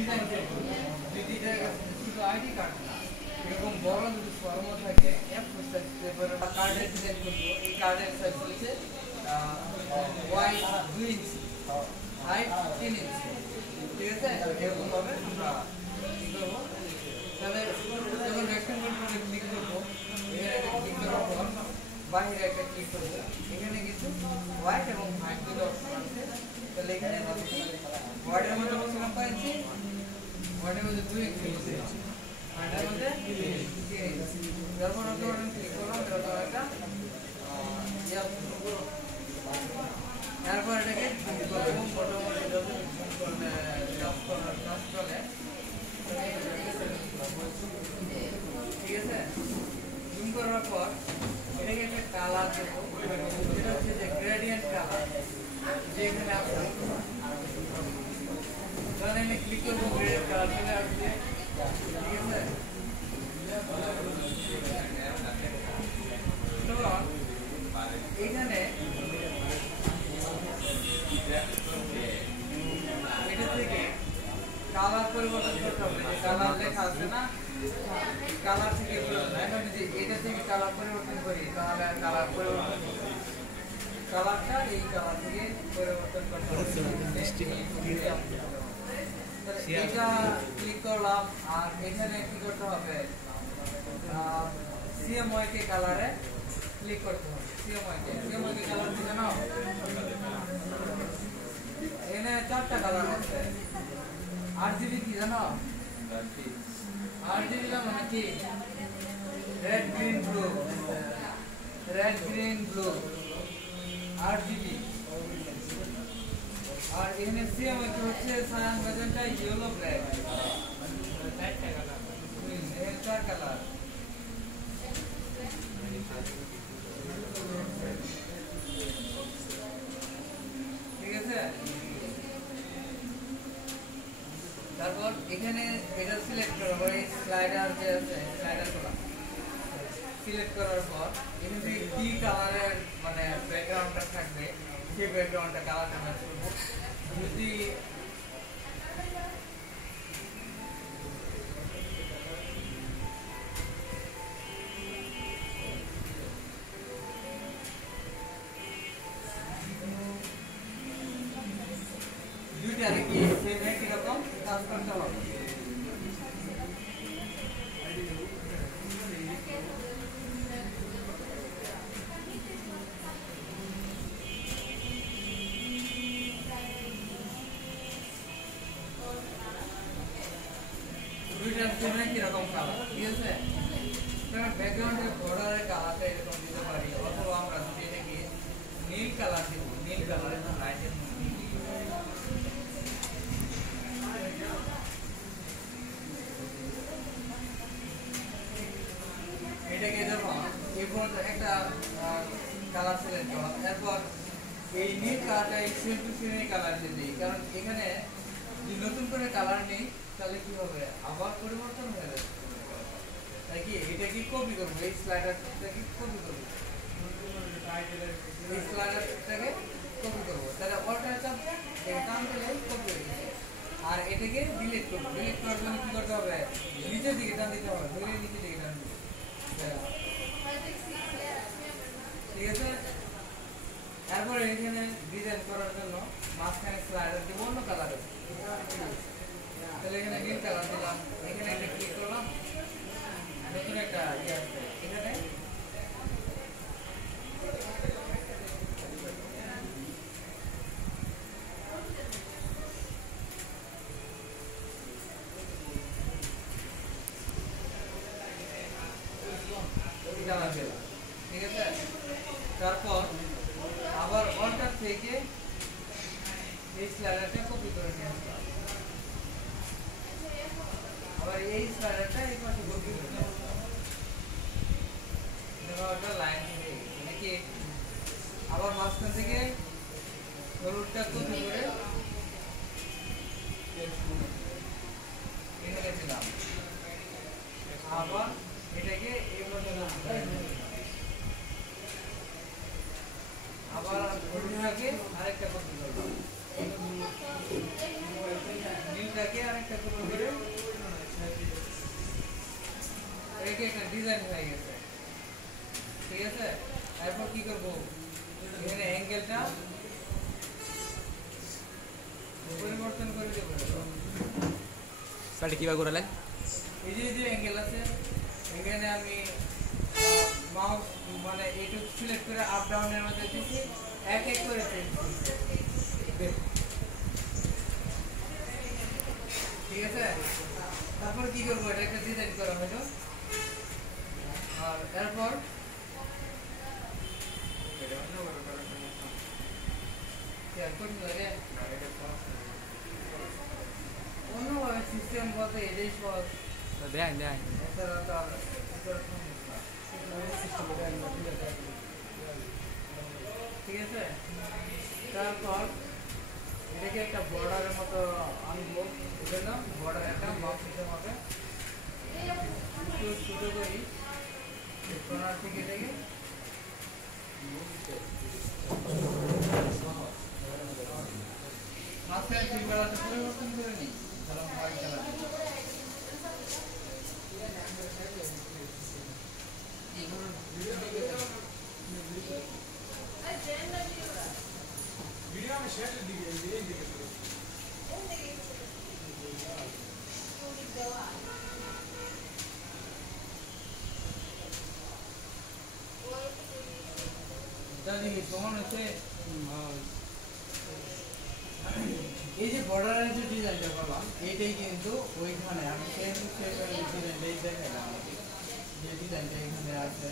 Design change করবো। যদি এটা শুধু আইডি কার্ড না, এরকম বড় যদি ফর্ম থাকে এফ4 সাইজ পেপার কার্ডের ডিজাইন করবো। এই কার্ডের সাইজ হচ্ছে ওয়াইড 2 ইঞ্চি, হাইট 3 ইঞ্চি। ঠিক আছে, এরকম ভাবে আমরা কি করবো, তাহলে যখন রেক্টেঙ্গল করে ক্লিক করবো, এখানে একটা ক্লিক করার পর বাইরে একটা ক্লিক করবো, এখানে কিছু হোয়াইট এবং হাইট দুটো অপশন আছে। তাহলে এখানে হোয়াইটের মধ্যে বলছিলাম 5 ইঞ্চি, হোয়াইটের মধ্যে 2 ইঞ্চি বলছে, হাইটের মধ্যে 3 ইঞ্চি। তারপর ওকে ক্লিক করলাম, তারপর একটা তারপর এটাকে মোটামুটি চলে। ঠিক আছে, জুম করার পর এটাকে একটা কালার দেবো, যেটা হচ্ছে যে গ্রেডিয়েন্ট কালার, যে এখানে আছে। যখন এখানে ক্লিক করবো গ্রেডিয়েন্ট কালার চলে আসবে। ঠিক আছে, এখানে এটা থেকে কালার পরিবর্তন করতে হবে। যে কালার লেখা আছে না, কালার থেকে এখন যদি এটা থেকে কালার পরিবর্তন করি, তাহলে কালার পরিবর্তন কালারটা এই কালার থেকে পরিবর্তন করতে হবে। এটা ক্লিক করলাম, আর এখানে কি করতে হবে, সিএমওয়াই কে কালারে ক্লিক করতে হবে। সিএমওয়াই কে কালার কি জানো, এখানে 4টা কালার আছে। আরজিবি কি জানো, আরজিবি মানে কি, red green blue, red green blue RGB. আর এখানে সিএমওয়াই কি হচ্ছে সায়ান ম্যাজেন্টা ইয়েলো ব্ল্যাক, 4টা কালার, এখানে 4 কালার। ঠিক আছে, তারপর এখানে এটা সিলেক্ট করার পর এই স্লাইডার যে আছে, স্লাইডার করা সিলেক্ট করার পর এখানে থেকে কি কালারের মানে ব্যাকগ্রাউন্ডটা থাকবে, সেই ব্যাকগ্রাউন্ডটা কালারটা ম্যাচ করবো। যদি দুইটারে কি সেম একই রকম কাজ করতে হবে। দুইটার সেম একই রকম কালার। ঠিক আছে, ব্যাকগ্রাউন্ডের বর্ডারের কালারটা এরকম দিতে পারি, অথবা আমরা যদি এটাকে নীল কালার দিব, নীল কালারের লাইটের এটাকে যখন এরপর একটা কালার সিলেক্ট করলাম, এরপর এই নীল কালারটা এই সেম টু সেম কালার দিয়ে দিই। কারণ এখানে যদি নতুন করে কালার নেই, তাহলে কি হবে, আবার পরিবর্তন হয়ে যাবে। তাই কি এটা কি কপি করবো, এই স্লাইডারটাকে কপি করবো, এই স্লাইডারটাকে কপি করবো। তাহলে অল্টার চাপ টান দিলে কপি হয়ে যাবে। আর এটাকে ডিলিট করবো, ডিলিট করার জন্য কি করতে হবে, নিচের দিকে টান দিতে হবে, ধরে নিচের দিকে টান দিতে। ঠিক আছে, এরপরে এখানে ডিজাইন করার জন্য মাঝখানে স্লাইডার দিব অন্য কালারের। তাহলে এখানে নীল কালার দিলাম, এখানে একটা ক্লিক করলাম, নতুন একটা ইয়ে আসবে। এখানে কালার দিলাম। ঠিক আছে, তারপর আবার অল্টার থেকে এই স্লাইডারটা কপি করে নিয়ে আসলাম, আবার এই স্লাইডারটা এই পাশে কপি করে নিয়ে আসলাম। একটা লাইন থেকে আবার মাঝখান থেকে হলুদটা কপি করে এখানে দিলাম, আবার এটাকে এই পাশে আবার হলুদটাকে আরেকটা কপি করলাম, নীলটাকে আরেকটা কপি ডিজাইন হয়ে গেছে। ঠিক আছে, এরপর কি করব, এখানে অ্যাঙ্গেলটা পরিবর্তন করে দেব। স্যার কিভাবে করে এই যে অ্যাঙ্গেল আছে, এখানে আমি মাউস মানে এইটুকু সিলেক্ট করে আপ ডাউনের মধ্যে দিচ্ছি, এক এক করে চেঞ্জ করছি। ঠিক আছে, তারপর কি করবো, এটা একটা ডিজাইন করা হলো। আর এরপর অন্যভাবে সিস্টেম বলতে এটাই সহজ। দেন দেন এছাড়া তো আর ঠিক আছে, তারপর এটাকে একটা বর্ডারের মতো আনবো। এই জন্য বর্ডার একটা বক্স দিতে হবে, একটু ছোটো করি কর্নার থেকে এটাকে মাঝখানে দুই বেলাতে পরিবর্তন করে নিই, তাহলে হোয়াইট কালার। वीडियो में शेयर कर दीजिए ये देखिए দাদি সমান হচ্ছে। এই যে বর্ডারের যে ডিজাইনটা করলাম, এইটাই কিন্তু ওইখানে আমি সেম ডিজাইনটাই দেখালাম, যে ডিজাইনটা এখানে আছে।